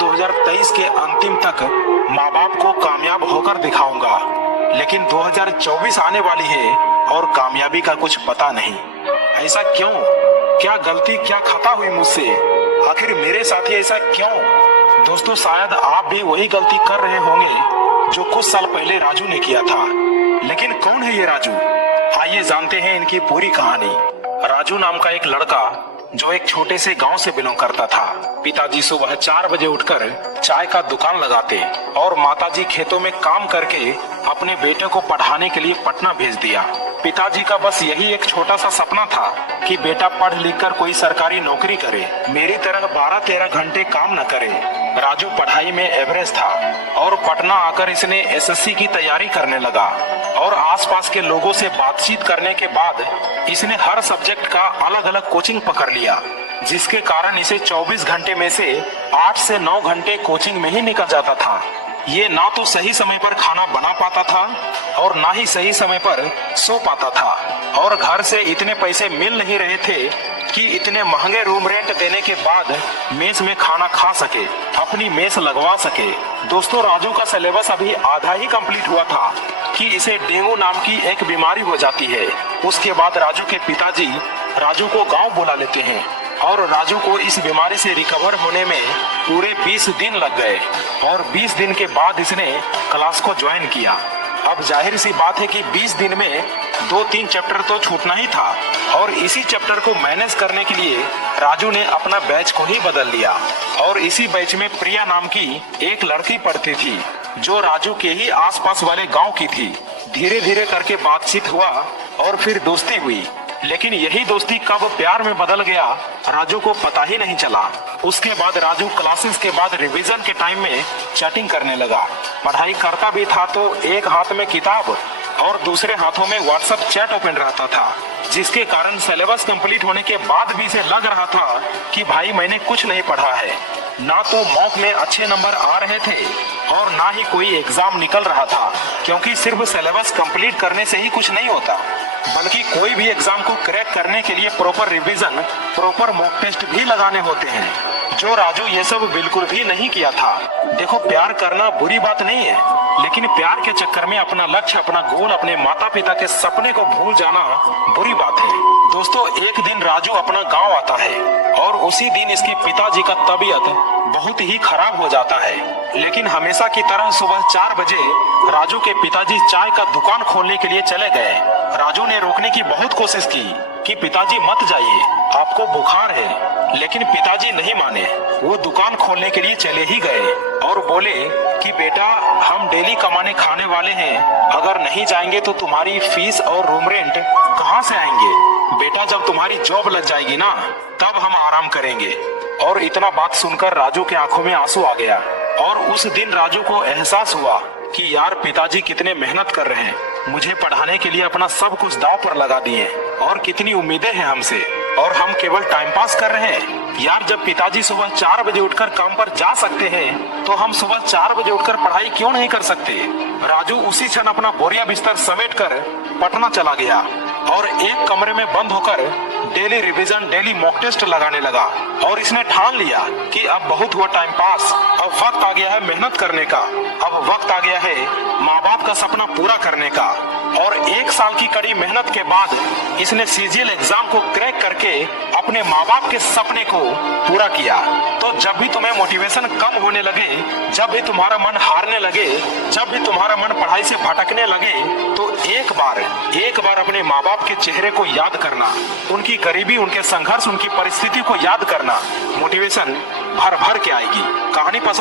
2023 के अंतिम तक माँ बाप को कामयाब होकर दिखाऊंगा, लेकिन 2024 आने वाली है और कामयाबी का कुछ पता नहीं। ऐसा क्यों? क्या गलती, क्या खता हुई मुझसे? आखिर मेरे साथ ही ऐसा क्यों? दोस्तों, शायद आप भी वही गलती कर रहे होंगे जो कुछ साल पहले राजू ने किया था। लेकिन कौन है ये राजू? आइए जानते हैं इनकी पूरी कहानी। राजू नाम का एक लड़का जो एक छोटे से गांव से बिलोंग करता था। पिताजी सुबह 4 बजे उठकर चाय का दुकान लगाते और माताजी खेतों में काम करके अपने बेटे को पढ़ाने के लिए पटना भेज दिया। पिताजी का बस यही एक छोटा सा सपना था कि बेटा पढ़ लिख कर कोई सरकारी नौकरी करे, मेरी तरह 12-13 घंटे काम न करे। राजू पढ़ाई में एवरेज था और पटना आकर इसने एसएससी की तैयारी करने लगा और आसपास के लोगों से बातचीत करने के बाद इसने हर सब्जेक्ट का अलग अलग कोचिंग पकड़ लिया, जिसके कारण इसे 24 घंटे में से 8 से 9 घंटे कोचिंग में ही निकल जाता था। ये ना तो सही समय पर खाना बना पाता था और ना ही सही समय पर सो पाता था, और घर से इतने पैसे मिल नहीं रहे थे कि इतने महंगे रूम रेंट देने के बाद मेस में खाना खा सके, अपनी मेस लगवा सके। दोस्तों, राजू का सिलेबस अभी आधा ही कंप्लीट हुआ था कि इसे डेंगू नाम की एक बीमारी हो जाती है। उसके बाद राजू के पिताजी राजू को गांव बुला लेते हैं और राजू को इस बीमारी से रिकवर होने में पूरे 20 दिन लग गए और 20 दिन के बाद इसने क्लास को ज्वाइन किया। अब जाहिर सी बात है कि 20 दिन में 2-3 चैप्टर तो छूटना ही था, और इसी चैप्टर को मैनेज करने के लिए राजू ने अपना बैच को ही बदल लिया। और इसी बैच में प्रिया नाम की एक लड़की पढ़ती थी जो राजू के ही आसपास वाले गांव की थी। धीरे धीरे करके बातचीत हुआ और फिर दोस्ती हुई, लेकिन यही दोस्ती कब प्यार में बदल गया राजू को पता ही नहीं चला। उसके बाद राजू क्लासेस के बाद रिवीजन के टाइम में चैटिंग करने लगा। पढ़ाई करता भी था तो एक हाथ में किताब और दूसरे हाथों में व्हाट्सएप चैट ओपन रहता था, जिसके कारण सिलेबस कंप्लीट होने के बाद भी इसे लग रहा था कि भाई मैंने कुछ नहीं पढ़ा है। ना तो मॉक में अच्छे नंबर आ रहे थे और ना ही कोई एग्जाम निकल रहा था, क्योंकि सिर्फ सिलेबस कंप्लीट करने से ही कुछ नहीं होता, बल्कि कोई भी एग्जाम को क्रैक करने के लिए proper revision, proper mock test भी लगाने होते हैं, जो राजू ये सब बिल्कुल भी नहीं किया था। देखो, प्यार करना बुरी बात नहीं है, लेकिन प्यार के चक्कर में अपना लक्ष्य, अपना गोल, अपने माता पिता के सपने को भूल जाना बुरी बात है। दोस्तों, एक दिन राजू अपना गांव आता है और उसी दिन इसके पिताजी का तबीयत बहुत ही खराब हो जाता है। लेकिन हमेशा की तरह सुबह 4 बजे राजू के पिताजी चाय का दुकान खोलने के लिए चले गए। राजू ने रोकने की बहुत कोशिश की कि पिताजी मत जाइए, आपको बुखार है, लेकिन पिताजी नहीं माने। वो दुकान खोलने के लिए चले ही गए और बोले कि बेटा, हम डेली कमाने खाने वाले हैं, अगर नहीं जाएंगे तो तुम्हारी फीस और रूम रेंट कहाँ से आएंगे? बेटा, जब तुम्हारी जॉब लग जाएगी ना, तब हम आराम करेंगे। और इतना बात सुनकर राजू के आंखों में आंसू आ गया और उस दिन राजू को एहसास हुआ कि यार, पिताजी कितने मेहनत कर रहे हैं, मुझे पढ़ाने के लिए अपना सब कुछ दांव पर लगा दिए और कितनी उम्मीदें हैं हमसे, और हम केवल टाइम पास कर रहे हैं। यार, जब पिताजी सुबह 4 बजे उठकर काम पर जा सकते हैं तो हम सुबह 4 बजे उठकर पढ़ाई क्यों नहीं कर सकते? राजू उसी क्षण अपना बोरिया बिस्तर समेटकर पटना चला गया और एक कमरे में बंद होकर daily revision, daily mock test लगाने लगा। और इसने ठान लिया कि अब बहुत हुआ टाइम पास, अब वक्त आ गया है मेहनत करने का, अब वक्त आ गया है माँ बाप का सपना पूरा करने का। और 1 साल की कड़ी मेहनत के बाद इसने सीजीएल एग्जाम को क्रैक करके अपने माँ बाप के सपने को पूरा किया। तो जब भी तुम्हें मोटिवेशन कम होने लगे, जब भी तुम्हारा मन हारने लगे, जब भी तुम्हारा मन पढ़ाई से भटकने लगे, तो एक बार अपने माँ बाप के चेहरे को याद करना, उनकी गरीबी, उनके संघर्ष, उनकी परिस्थिति को याद करना। मोटिवेशन भर भर के आएगी। कहानी पसंद